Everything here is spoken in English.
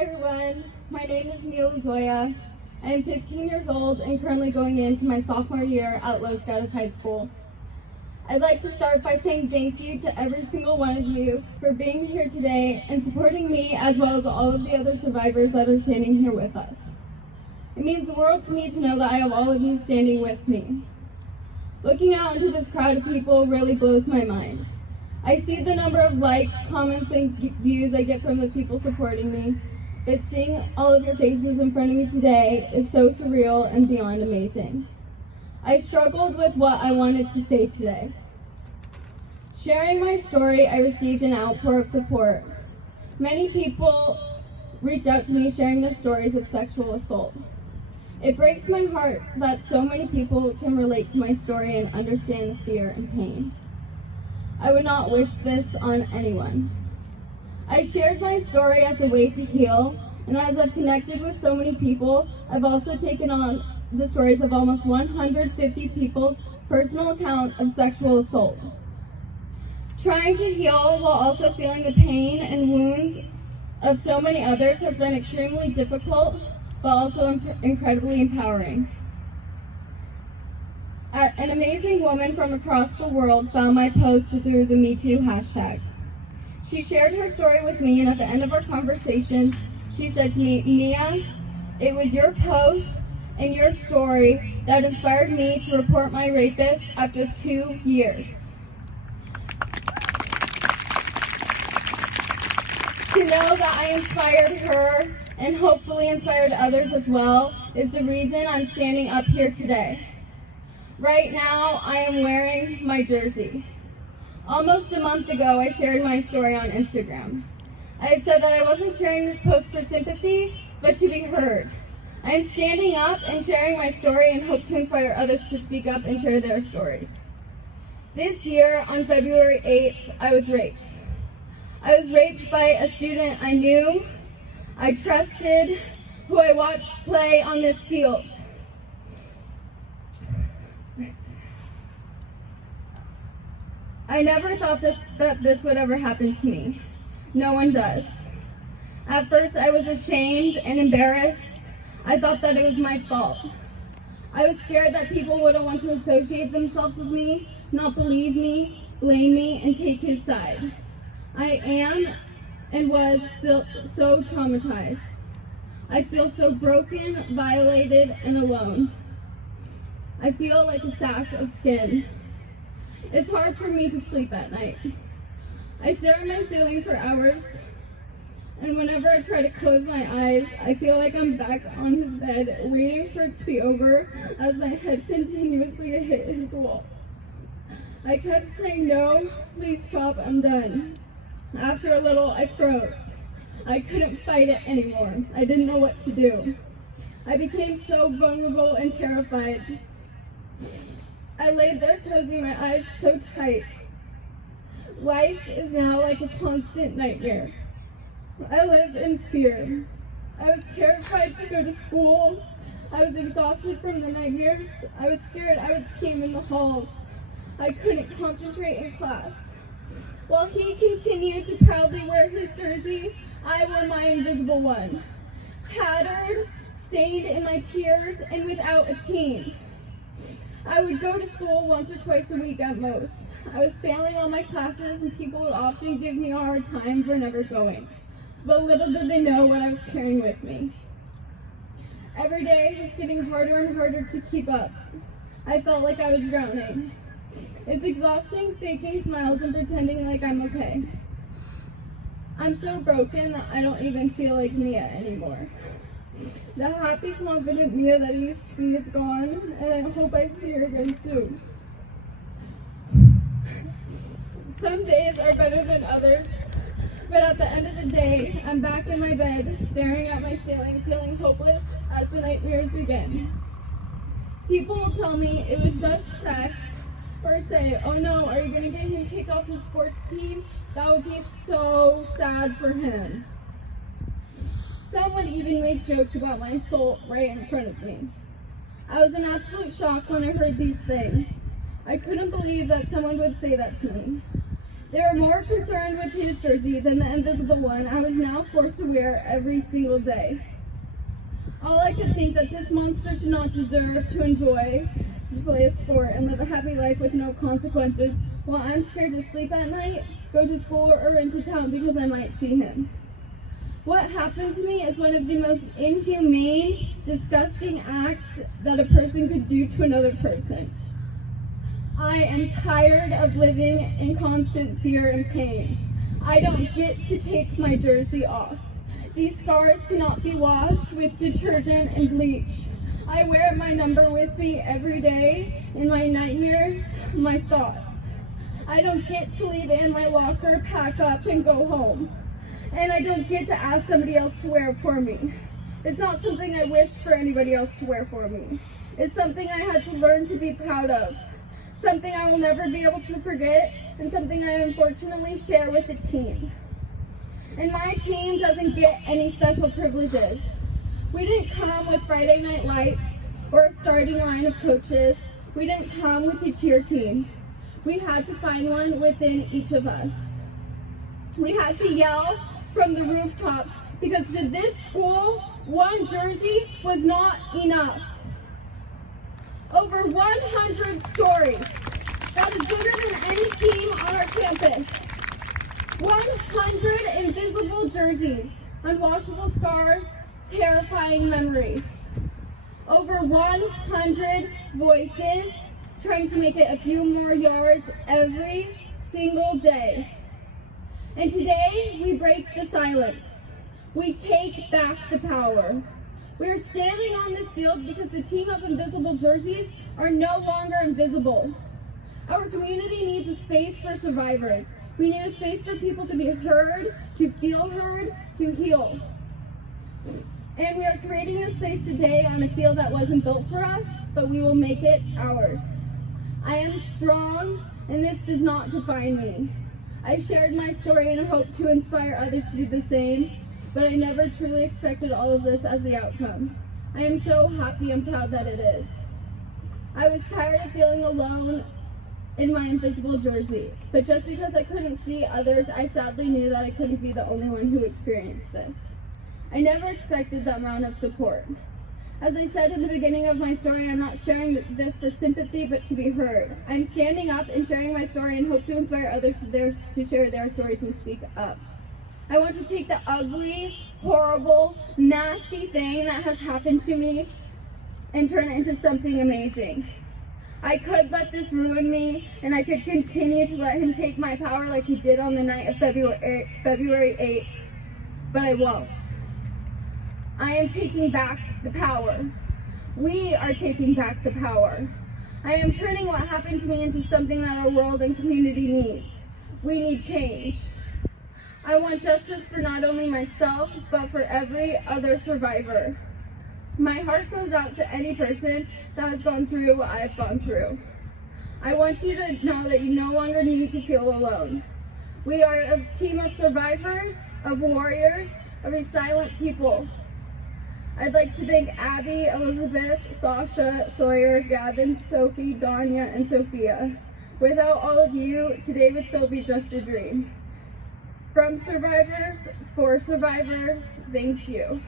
Hi everyone, my name is Mila Zoya. I am 15 years old and currently going into my sophomore year at Los Gatos High School. I'd like to start by saying thank you to every single one of you for being here today and supporting me as well as all of the other survivors that are standing here with us. It means the world to me to know that I have all of you standing with me. Looking out into this crowd of people really blows my mind. I see the number of likes, comments, and views I get from the people supporting me, but seeing all of your faces in front of me today is so surreal and beyond amazing. I struggled with what I wanted to say today. Sharing my story, I received an outpour of support. Many people reached out to me sharing their stories of sexual assault. It breaks my heart that so many people can relate to my story and understand the fear and pain. I would not wish this on anyone. I shared my story as a way to heal, and as I've connected with so many people, I've also taken on the stories of almost 150 people's personal account of sexual assault. Trying to heal while also feeling the pain and wounds of so many others has been extremely difficult, but also incredibly empowering. An amazing woman from across the world found my post through the #MeToo hashtag. She shared her story with me, and at the end of our conversation, she said to me, "Mia, it was your post and your story that inspired me to report my rapist after 2 years. To know that I inspired her and hopefully inspired others as well is the reason I'm standing up here today. Right now, I am wearing my jersey. Almost a month ago, I shared my story on Instagram. I had said that I wasn't sharing this post for sympathy, but to be heard. I am standing up and sharing my story and hope to inspire others to speak up and share their stories. This year, on February 8th, I was raped. I was raped by a student I knew, I trusted, who I watched play on this field. I never thought that this would ever happen to me. No one does. At first, I was ashamed and embarrassed. I thought that it was my fault. I was scared that people wouldn't want to associate themselves with me, not believe me, blame me, and take his side. I am and was still so traumatized. I feel so broken, violated, and alone. I feel like a sack of skin. It's hard for me to sleep at night. I stare at my ceiling for hours, and whenever I try to close my eyes, I feel like I'm back on his bed, waiting for it to be over as my head continuously hit his wall. I kept saying, "No, please stop, I'm done." After a little, I froze. I couldn't fight it anymore. I didn't know what to do. I became so vulnerable and terrified. I laid there closing my eyes so tight. Life is now like a constant nightmare. I live in fear. I was terrified to go to school. I was exhausted from the nightmares. I was scared I would see him in the halls. I couldn't concentrate in class. While he continued to proudly wear his jersey, I wore my invisible one. Tattered, stained in my tears, and without a team. I would go to school once or twice a week at most. I was failing all my classes, and people would often give me a hard time for never going. But little did they know what I was carrying with me. Every day was getting harder and harder to keep up. I felt like I was drowning. It's exhausting faking smiles and pretending like I'm okay. I'm so broken that I don't even feel like Mia anymore. The happy, confident Mia that I used to be is gone, and I hope I see her again soon. Some days are better than others, but at the end of the day, I'm back in my bed, staring at my ceiling, feeling hopeless as the nightmares begin. People will tell me it was just sex, or say, "Oh no, are you gonna get him kicked off his sports team? That would be so sad for him." Some would even make jokes about my assault right in front of me. I was in absolute shock when I heard these things. I couldn't believe that someone would say that to me. They were more concerned with his jersey than the invisible one I was now forced to wear every single day. All I could think that this monster should not deserve to enjoy to play a sport and live a happy life with no consequences, while I'm scared to sleep at night, go to school, or into town because I might see him. What happened to me is one of the most inhumane, disgusting acts that a person could do to another person. I am tired of living in constant fear and pain. I don't get to take my jersey off. These scars cannot be washed with detergent and bleach. I wear my number with me every day in my nightmares, my thoughts. I don't get to leave it in my locker, pack up, and go home. And I don't get to ask somebody else to wear it for me. It's not something I wish for anybody else to wear for me. It's something I had to learn to be proud of. Something I will never be able to forget, and something I unfortunately share with the team. And my team doesn't get any special privileges. We didn't come with Friday night lights or a starting line of coaches. We didn't come with a cheer team. We had to find one within each of us. We had to yell from the rooftops because to this school, one jersey was not enough. Over 100 stories. That is bigger than any team on our campus. 100 invisible jerseys, unwashable scars, terrifying memories. Over 100 voices trying to make it a few more yards every single day. And today, we break the silence. We take back the power. We are standing on this field because the team of invisible jerseys are no longer invisible. Our community needs a space for survivors. We need a space for people to be heard, to feel heard, to heal. And we are creating this space today on a field that wasn't built for us, but we will make it ours. I am strong, and this does not define me. I shared my story in hope to inspire others to do the same, but I never truly expected all of this as the outcome. I am so happy and proud that it is. I was tired of feeling alone in my invisible jersey, but just because I couldn't see others, I sadly knew that I couldn't be the only one who experienced this. I never expected that amount of support. As I said in the beginning of my story, I'm not sharing this for sympathy, but to be heard. I'm standing up and sharing my story and hope to inspire others to share their stories and speak up. I want to take the ugly, horrible, nasty thing that has happened to me and turn it into something amazing. I could let this ruin me, and I could continue to let him take my power like he did on the night of February 8th, but I won't. I am taking back the power. We are taking back the power. I am turning what happened to me into something that our world and community needs. We need change. I want justice for not only myself, but for every other survivor. My heart goes out to any person that has gone through what I've gone through. I want you to know that you no longer need to feel alone. We are a team of survivors, of warriors, of resilient people. I'd like to thank Abby, Elizabeth, Sasha, Sawyer, Gavin, Sophie, Danya, and Sophia. Without all of you, today would still be just a dream. From survivors, for survivors, thank you.